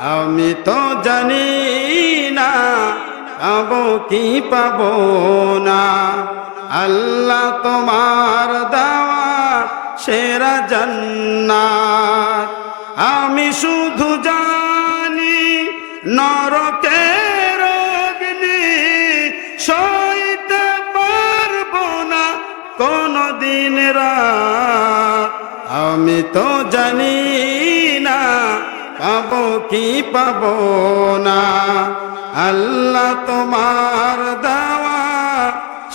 আমি তো জানি না পাবো কি পাবো না। আল্লাহ তোমার দেওয়া সেরা জান্নাত। আমি শুধু জানি নরকের অগ্নি সইতে পারবো না কোনদিন রাত। আমি তো জানি না পাবো কি পাবো না। আল্লাহ তোমার দেওয়া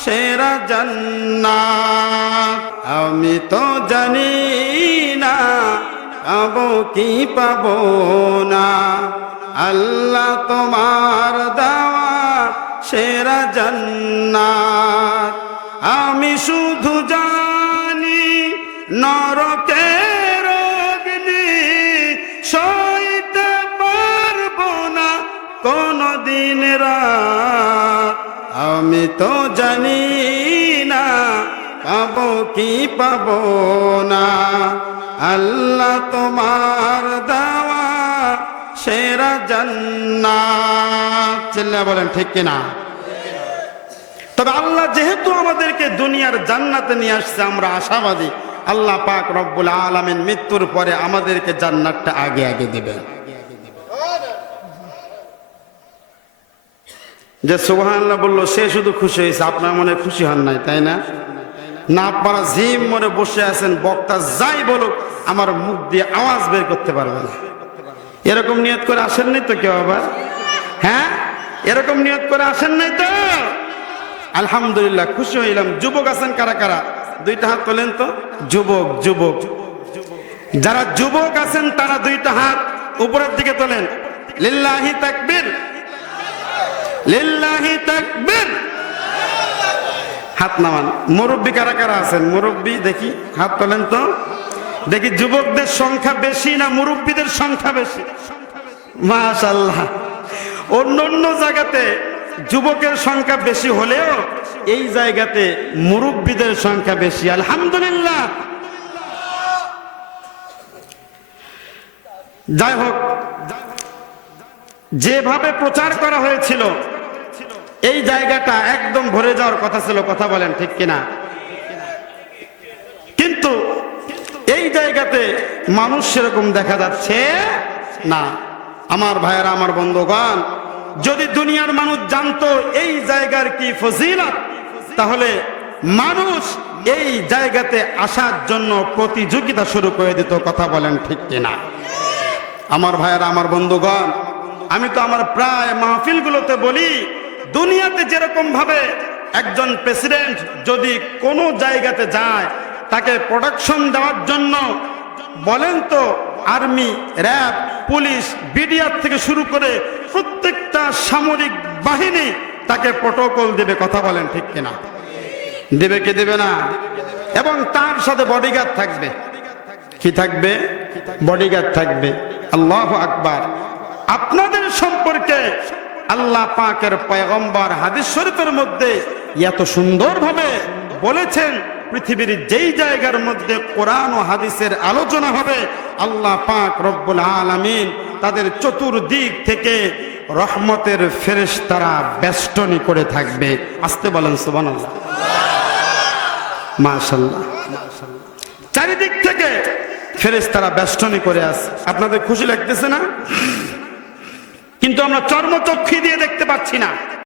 সেরা জান্নাত। আমি তো জানি না পাবো কি পাবো না। আল্লাহ তোমার দেওয়া সেরা জান্নাত। আমি শুধু জানি নরকের অগ্নি সইতে পারবো না কোনদিন রাত। আমি তো জানি না পাবো কি পাবো না। আল্লাহ তোমার দেওয়া সেরা জান্নাত। চিল্লা বলেন ঠিক কিনা? তবে আল্লাহ যেহেতু আমাদেরকে দুনিয়ার জান্নাতে নিয়ে আসছে, আমরা আশাবাদী আল্লাহ পাক রব্বুল আলামিন মৃত্যুর পরে আমাদেরকে জান্নাতটা আগে আগে দিবেন। যে সুবহানাল্লাহ বললো সে শুধু খুশি হয়েছে, আপনার মনে খুশি হন নাই, তাই না? না, আপনারা জিম মনে বসে আছেন, বক্তা যাই বলুক আমার মুখ দিয়ে আওয়াজ বের করতে পারবে না। এরকম নিয়ত করে আসেন নাই তো কেউ আবার? হ্যাঁ, এরকম নিয়ত করে আসেন নাই তো? আলহামদুলিল্লাহ, খুশি হইলাম। যুবক আছেন কারা কারা? দুইটা হাত তোলেন তো। যুবক যুবক যারা যুবক আছেন তারা দুইটা হাত উপরের দিকে তোলেন। লিল্লাহি তাকবীর, লিল্লাহি তাকবীর। হাত নামান। মুরব্বী কারা কারা আছেন? মুরব্বী দেখি হাত তোলেন তো দেখি। যুবকদের সংখ্যা বেশি না মুরব্বীদের সংখ্যা বেশি? মাশাআল্লাহ। অন্য অন্য জায়গাতে যুবকের সংখ্যা বেশি হলেও এই জায়গাতে মুরব্বীদের সংখ্যা বেশি। আলহামদুলিল্লাহ। যাই হোক, যেভাবে প্রচার করা হয়েছিল এই জায়গাটা একদম ভরে যাওয়ার কথা ছিল। কথা বলেন ঠিক কিনা? কিন্তু এই জায়গাতে মানুষ সেরকম দেখা যাচ্ছে না। আমার ভাইয়েরা, আমার বন্ধুগণ, যদি দুনিয়ার মানুষ জানতো এই জায়গার কি ফজিলত, তাহলে মানুষ এই জায়গাতে আসার জন্য প্রতিযোগিতা শুরু করে দিত। কথা বলেন ঠিক কিনা? আমার ভাইয়েরা, আমার বন্ধুগণ, আমি তো আমার প্রায় মাহফিলগুলোতে বলি, দুনিয়াতে যেরকম ভাবে একজন প্রেসিডেন্ট যদি কোনো জায়গাতে যায় তাকে প্রোটেকশন দেওয়ার জন্য বলেন তো আর্মি, র্যাব, পুলিশ, বিডিআর থেকে শুরু করে প্রত্যেকটা সামরিক বাহিনী তাকে প্রটোকল দেবে। কথা বলেন ঠিক কিনা? দেবে কি দেবে না? এবং তার সাথে বডিগার্ড থাকবে। কি থাকবে? বডিগার্ড থাকবে। আল্লাহু আকবার। আপনাদের সম্পর্কে আল্লাহ পাকের পয়গম্বর হাদিস শরীফের মধ্যে এত সুন্দরভাবে বলেছেন, পৃথিবীর যেই জায়গার মধ্যে কোরআন ও হাদিসের আলোচনা হবে আল্লাহ পাক রব্বুল আলামিন তাদের চতুর্দিক থেকে রহমতের ফেরেশতারা বেষ্টনী করে থাকবে। আসতে বলেন সুবহানাল্লাহ। মাশাআল্লাহ। চারিদিক থেকে ফেরেশতারা বেষ্টনী করে আছে। আপনাদের খুশি লাগতেছে না? কিন্তু আমরা চর্মচক্ষু দিয়ে দেখতে পাচ্ছি না।